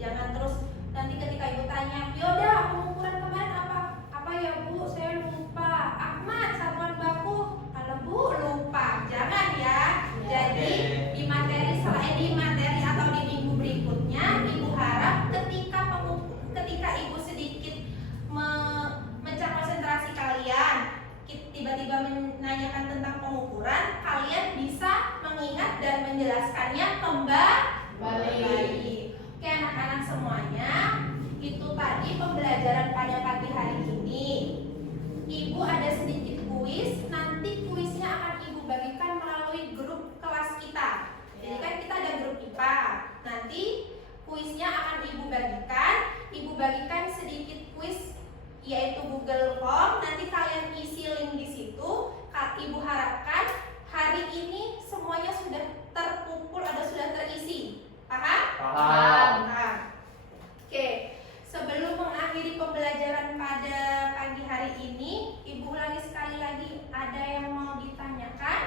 Jangan terus nanti ketika Ibu tanya, Yoda pengukuran kemarin apa ya Bu? Saya lupa. Ahmad satuan baku, kalau Bu lupa, jangan ya. Jadi di materi atau di minggu berikutnya, Ibu harap ketika Ibu sedikit memecah konsentrasi kalian, tiba-tiba menanyakan tentang pengukuran, kalian bisa mengingat dan menjelaskannya kembali. Oke anak-anak semuanya, itu tadi pembelajaran pada pagi hari ini. Ibu ada sedikit kuis, nanti kuisnya akan Ibu bagikan melalui grup kelas kita. Jadi kan kita ada grup IPA. Nanti kuisnya akan Ibu bagikan sedikit kuis yaitu Google Form. Nanti kalian isi link di situ. Ibu harapkan hari ini semuanya sudah terkumpul atau sudah terisi. Paham? Paham. Oke, sebelum mengakhiri pembelajaran pada pagi hari ini, Ibu ulangi sekali lagi, ada yang mau ditanyakan?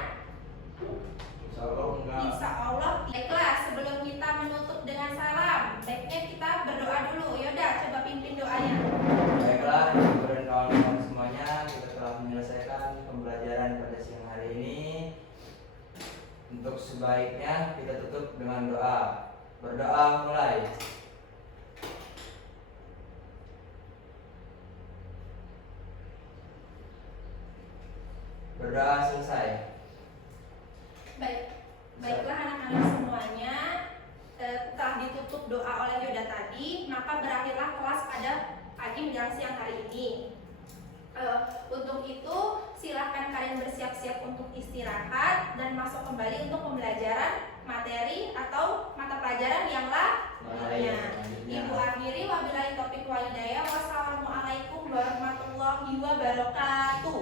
Insya Allah enggak. Insya Allah. Baiklah, sebelum kita menutup dengan salam, baiknya kita berdoa dulu. Yaudah, coba pimpin doanya. Baiklah, Ibu dan kawan-kawan semuanya, kita telah menyelesaikan pembelajaran pada siang hari ini. Untuk sebaiknya kita tutup dengan doa. Berdoa mulai. Berdoa selesai. Baiklah anak-anak semuanya, telah ditutup doa oleh Yoda tadi, maka berakhirlah kelas pada pagi menjelang siang hari ini. Untuk itu silahkan kalian bersiap-siap untuk istirahat dan masuk kembali untuk pembelajaran materi atau mata pelajaran yang lainnya. Ibu akhiri, wabillahi taufiq wal hidayah. Wassalamualaikum warahmatullahi wabarakatuh.